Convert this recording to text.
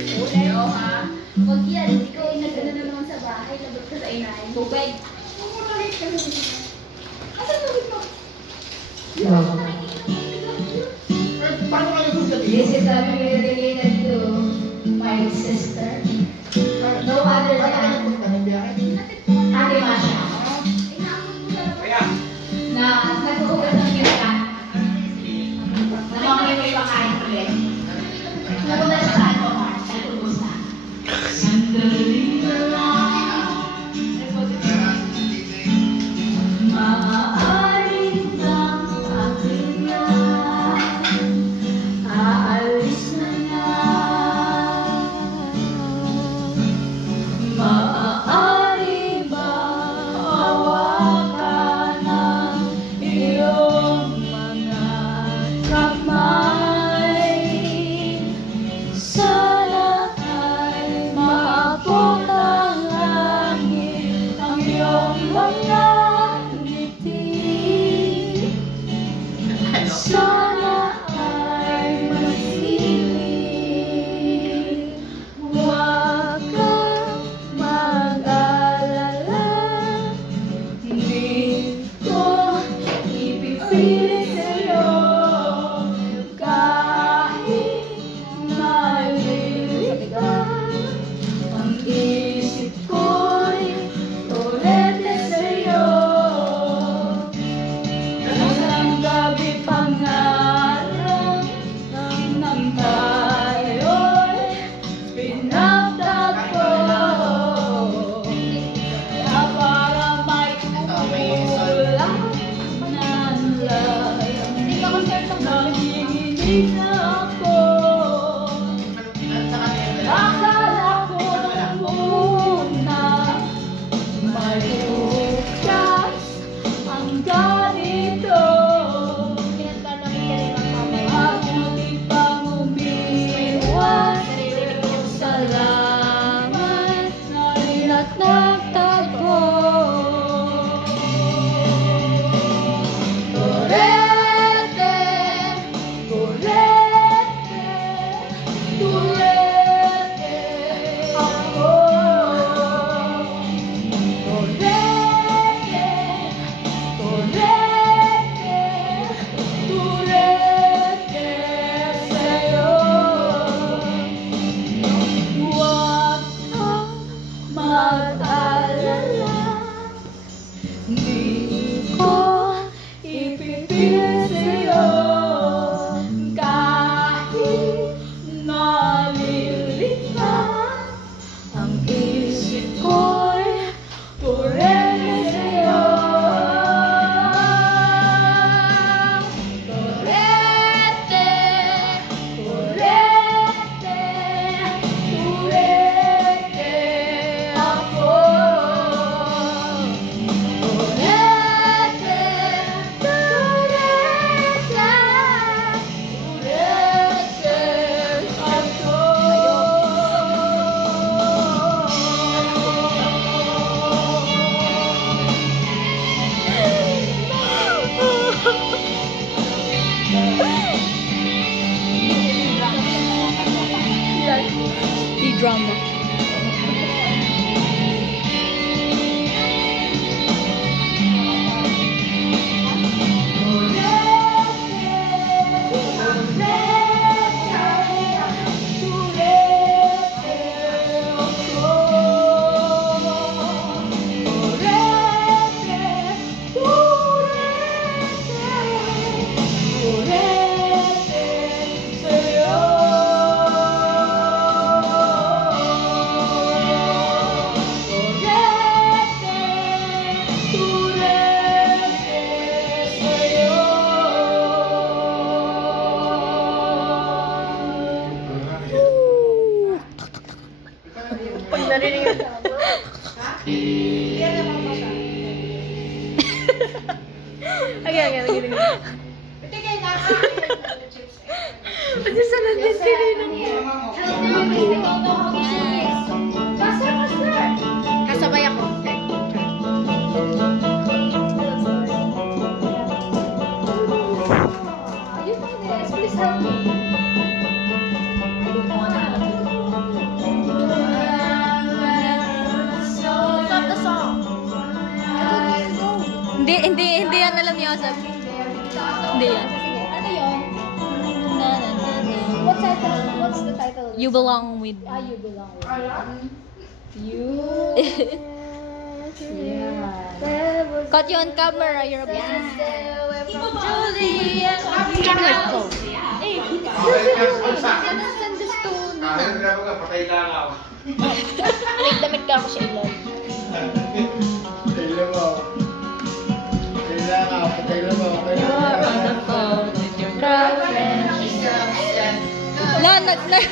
Ulit. Oo ha. Huwag yan. Ikaw ay nag-ano na naman sa bahay. Lagot ka sa inay. Tubig. Asan tubig mo? This is related to my sister. No other than Ate Masha. Na nag-uugat ng kita. Na mga may pakain ulit. Napunta siya sa ano, Mars. Natubos na. Sandali na lang. Maaaring lang akin yan. Aalis na nga. Maaari ba hawakan ng iyong mga kamay? Sana ay maabot ang langit ang iyong mga ngiti. Sana ay masiling. Huwag kang mag-alala. Hindi ko ipipilit sa'yo kahit malilita. Ang isip ko'y tulete sa'yo. Isang gabi pangarap ng tayo'y pinagtagpo. Na para may kulang na layang nanginginig na ako. Akala ko muna may bukas ang ganito. At hindi pang umiwas. Salamat at nagtagpo. Turete, turete, turete ako. Turete, turete, turete sa'yo. Huwag kang mag-alala. Di ko ipipilit sa'yo kahit nalilita. Ang isip ko'y turete sa'yo. Turete, turete, turete ako. Turete, turete, turete ako. D-drama. Pag narinig yun. Again. Pati sa nandiyan kasabay ako. Please help me. Hindi yan alam ni Joseph. Hindi yan. Sige, ano yun? Na, na, na, na. What's the title? You belong with. You belong with. You. Yeah. Caught you on camera. You're a business. Juliet. Check my phone. Eh, Kahit na mga patay lang ako. Damit ka ako sa ilog. Patay lang ako. Patay lang ako. Patay lang ako. You're on the phone with your girlfriend. Hindi. No, next video.